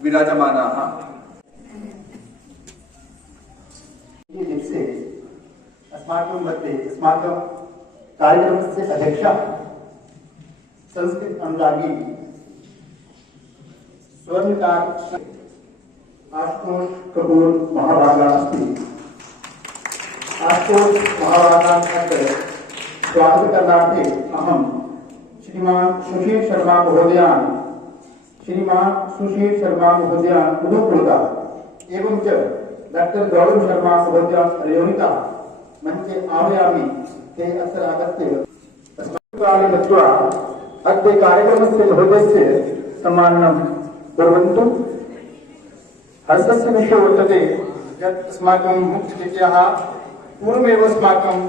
विराजमानाः। दिवसे अस्माकं मध्ये अस्माकं कार्यक्रमस्य अध्यक्षा संस्कृत अनुरागी स्वर्णकार आशुतोष कपूर महाभागा अस्ति। आशुतोष महाभागां स्वागतकरणार्थे अहं श्रीमान सुशील शर्मा महोदयान् उदुपुरतः एवं च डॉक्टर गौरव शर्मा महोदयान् रयोनितः मंचे आह्वयामि। ते अत्र आगत्य अस्माकं गत्वा अद्य कार्यक्रमस्य महोदयस्य सम्माननं कुर्वन्तु। हर्षस्य विषयो वर्तते यत् अस्माकं मुख्यतिथ्याः पूर्वमेव अस्माकं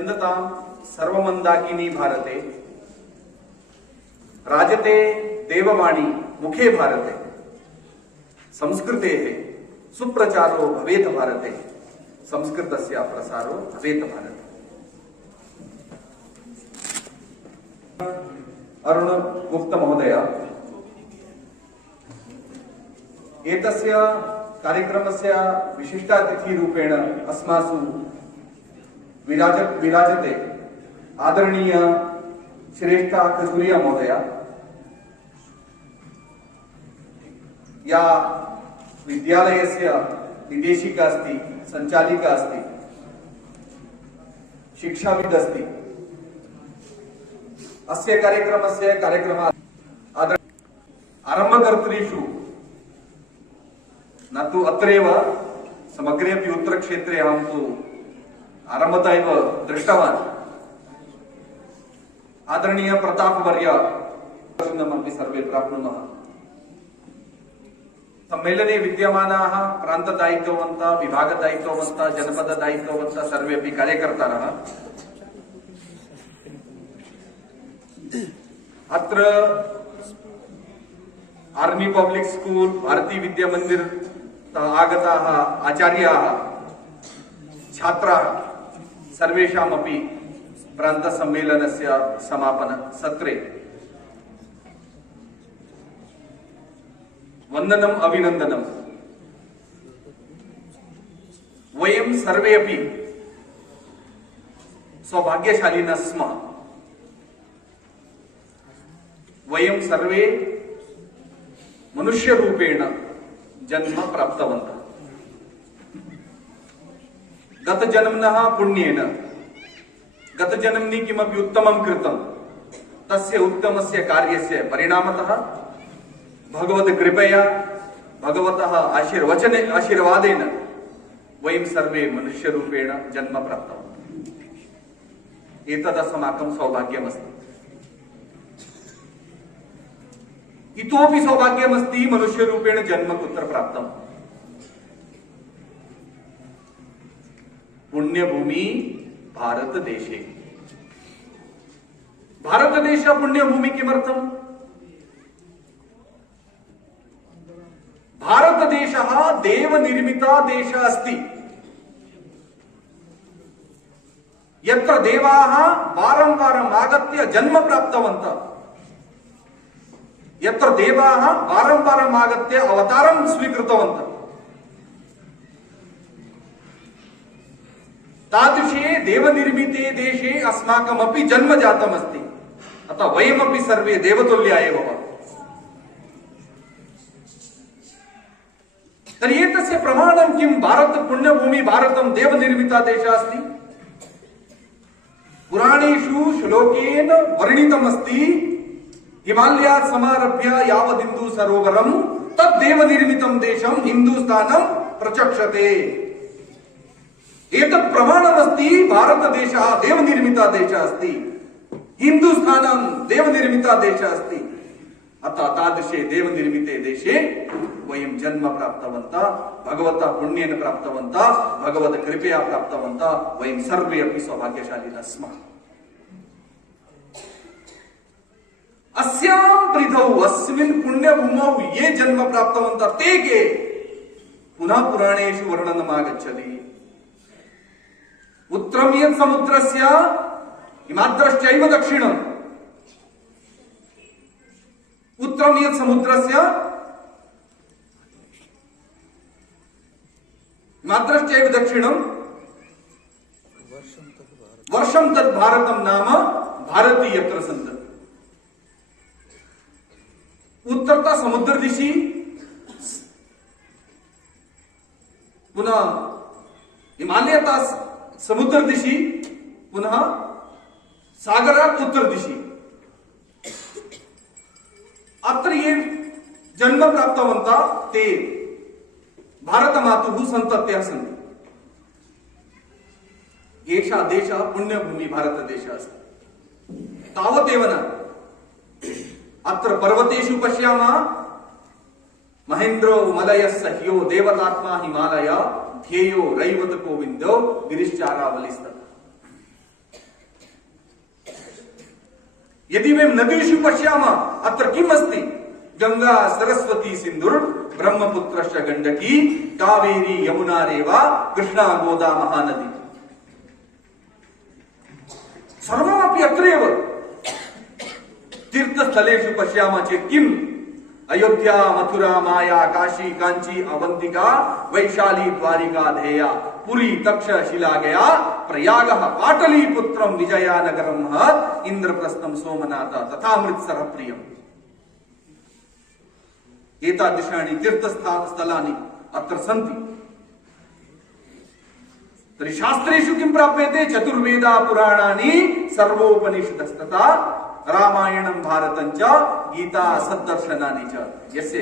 स्यन्दतां सर्वमन्दाकिनी भारते राजते देववाणी मुखे भारते संस्कृतेः सुप्रचारो भवेत् भारते संस्कृतस्य प्रसारो भवेत् भारते। अरुण गुप्त महोदय एतस्य कार्यक्रमस्य विशिष्टातिथिरूपेण अस्मासु विराजते आदरणीय श्रेष्ठा कस्तूरिया महोदय। या विद्यालयस्य निदेशिका अस्ति, संचालिका अस्ति, शिक्षाविद् अस्ति। अस्य कार्यक्रमस्य आरम्भकर्तृषु न तु अत्रैव समग्रे अपि उत्तरक्षेत्रे अहं तु आरम्भतः एव दृष्टवान्। आदरणीय प्रतापवर्य अपि सर्वे प्राप्नुमः। सम्मेलने विद्यमानाः प्रान्तदायित्ववन्तः, विभागदायित्ववन्तः, जनपददायित्ववन्तः सर्वे अपि कार्यकर्तारः अत्र आर्मी पब्लिक स्कूल, भारती विद्या मंदिर आगताः आचार्याः, छात्राः सर्वेषामपि प्रान्तसम्मेलनस्य समापन सत्रे वंदनम अभिनंदनम। वयं सर्वे अपि सौभाग्यशालिनः स्मः। वयं सर्वे मनुष्य रूपेण जन्म प्राप्तवन्तः। गत जन्मनः पुण्येन गत जन्मनि किमपि उत्तमं कृतं तस्य उत्तमस्य कार्यस्य परिणामतः भगवत कृपया भगवतः आशीर्वादेन वयं सर्वे मनुष्य रूपेण जन्म प्राप्तवन्तः। एतद् अस्माकं सौभाग्यमस्ति। इतोपि सौभाग्यमस्ति मनुष्य रूपेण जन्म कुत्र प्राप्तम्? पुण्यभूमि भारतदेशे। भारतदेश पुण्यभूमि किमर्थम्? भारतदेशः देवनिर्मिता देशः अस्ति। यत्र देवाः वारंवारम् आगत्य जन्म प्राप्तवन्तः, यत्र देवाः वारंवारम् आगत्य अवतारं स्वीकृतवन्तः, तादृशे देवनिर्मिते देशे अस्माकमपि जन्म जातमस्ति। अतः वयमपि सर्वे देवतुल्या एव भवामः। तर्हि एतस्य प्रमाणं किं? भारत पुण्यभूमि भारतं देवनिर्मिता देशः अस्ति। पुराणेषु श्लोकेन वर्णितमस्ति, हिमालयात् समारभ्य यावदिन्दु सरोवरं तद्देव निर्मितं देशं हिन्दुस्तानं प्रचक्षते। एतत् प्रमाणमस्ति भारतदेशः देवनिर्मिता देशः अस्ति, हिन्दुस्तानं देवनिर्मिता देशः अस्ति। अतः तादृशे देवनिर्मिते देशे वयं जन्म प्राप्तवन्तः, भगवतः पुण्येन प्राप्तवन्तः, भगवत कृपया प्राप्तवन्तः। वयं सर्वे अपि सौभाग्यशालिनः स्मः। अस्यां पृथौ अस्मिन् पुण्यभूमौ ये जन्म प्राप्तवन्तः ते के? पुनः पुराणेषु वर्णनम् आगच्छति। उत्तरं यत् समुद्रस्य हिमाद्रश्चैव दक्षिणम्। उत्तरं यत् समुद्रस्य हिमाद्रश्चैव दक्षिणम् वर्षं तद् भारतं नाम भारती यत्र सन्ति। उत्तरतः समुद्र दिशि, पुनः हिमालयतः समुद्र दिशि, पुनः सागरात् उत्तर दिशि। अत्र ये जन्म प्राप्तवन्तः ते भारतमातुः सन्ततयः सन्ति। एषा देशः पुण्यभूमि भारतदेशः अस्ति। तावदेव न, अत्र पर्वतेषु पश्यामः, महेन्द्रो मलयः सह्यो देवतात्मा हिमालय ध्येयो रैवत गोविंदो गिरिश्चारावलिस्ततः। यदि वयं नदीषु पश्यामः अत्र किम् अस्ति? गंगा सरस्वती सिन्धुर् ब्रह्मपुत्रश्च गण्डकी कावेरी यमुना रेवा कृष्णा गोदा महानदी सर्वमपि अत्रैव। तीर्थस्थलेषु पश्यामः चेत् किम्? अयोध्या मथुरा माया काशी कांची अवंतिका वैशाली द्वारिका धेया पुरी तक्षशिला गया प्रयागः पाटलीपुत्रं विजयानगरं महत् इंद्रप्रस्थं सोमनाथ तथा अमृतसरः प्रियम्। एतादृशानि तीर्थस्थलानि अत्र सन्ति। तर्हि शास्त्रेषु किं प्राप्यते? चतुर्वेदा पुराणानि सर्वोपनिषदस्तथा रामायणं भारतं च गीता सद्दर्शनानि च। यस्य